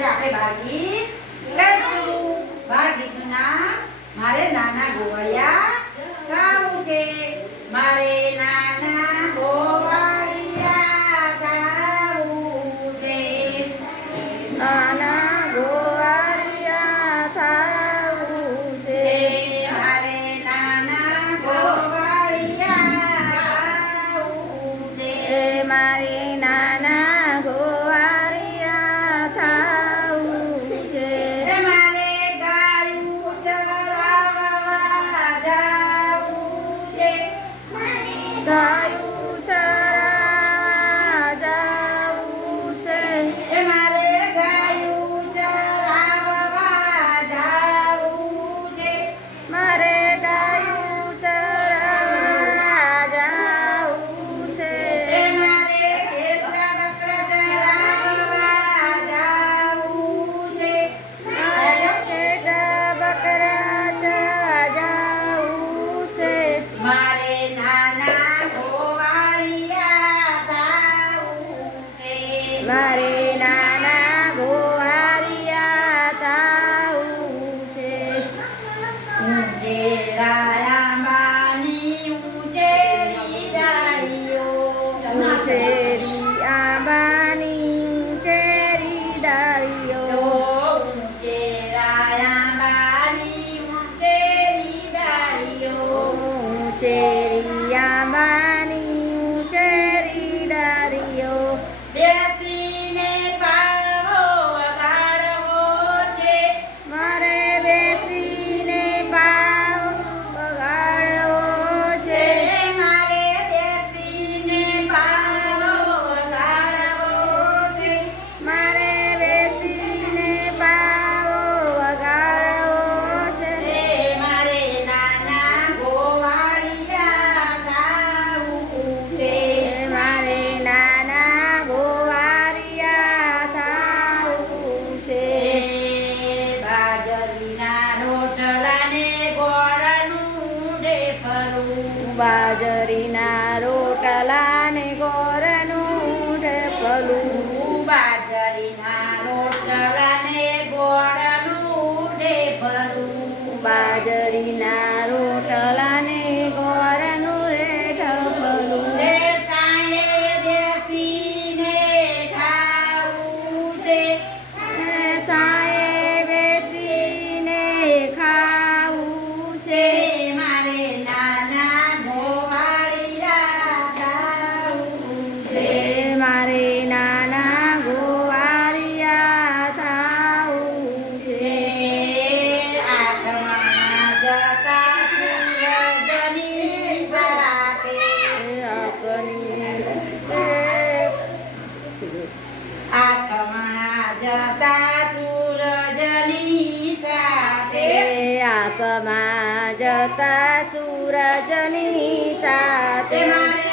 સાથે આપણે બાળગીત ગાઈશું. બાળગીતનું નામ મારે નાના ગોવાળિયા થાવું છે. મારે નાના ગોવાળિયા થાવું છે. નાના ગોવાળિયા થાવું છે. મારે નાના ગોવાળિયા થાવું છે. મારે નાના ગોવાળિયા થાવું છે. મારે ગાયું ચરાવવા જાવું છે. ગાયું ચરાવવા જાવું છે. મારે ગાયું ચરાવવા જાવું છે. મારે ગાયું ચરાવવા જાવું છે. મારે કેટલા બકરા ચરાવવા જાવું છે. મારે કેટલા બકરા જાવું છે. મારે નાના ગોવાળિયા થાવું છે. મારે નાના ગોવાળિયા થાવું છે. ઉંચેરા આંબાની ઉંચેરી ડાળીઓ. ઉંચેરી આંબાની ઉંચેરી ડાળીઓ. ઉંચેરા આંબાની ઉંચેરી ડાળીઓ. ઉંચેરી આંબાની ઉંચેરી ડાળીઓ. બેસીને પાળવો વગાડવો છે. મારે બેસીને પાવ વગાડવો છે. મારે બેસીને પાળવો વગાડવો છે. મારે બેસીને પાવ વગાડવો છે. મારે નાના ગોવાળિયા થાવું છે. મારે નાના ગોવાળિયા થાવું છે. બાજરીના રોટલાને ગોળનું ઢેફરું. બાજરીના રોટલાને ગોળનું ઢેફલું. બાજરીના રોટલાને ગોળનું ઢેફરું. બાજરીના રોટલાને ગોળનું ઢેફલું. રે સાંયે બેસીને ખાવું છે. સાયે બેસીને ખાવું છે. મારે નાના ગોવાળિયા થાવું છે. મારે નાના ગોવાળિયા થાવું છે. આઠમા જતા સૂરજની સાથે. આઠમા જતા સૂરજની સાથે. આપમાં જતા સૂરજની સાથે. મારે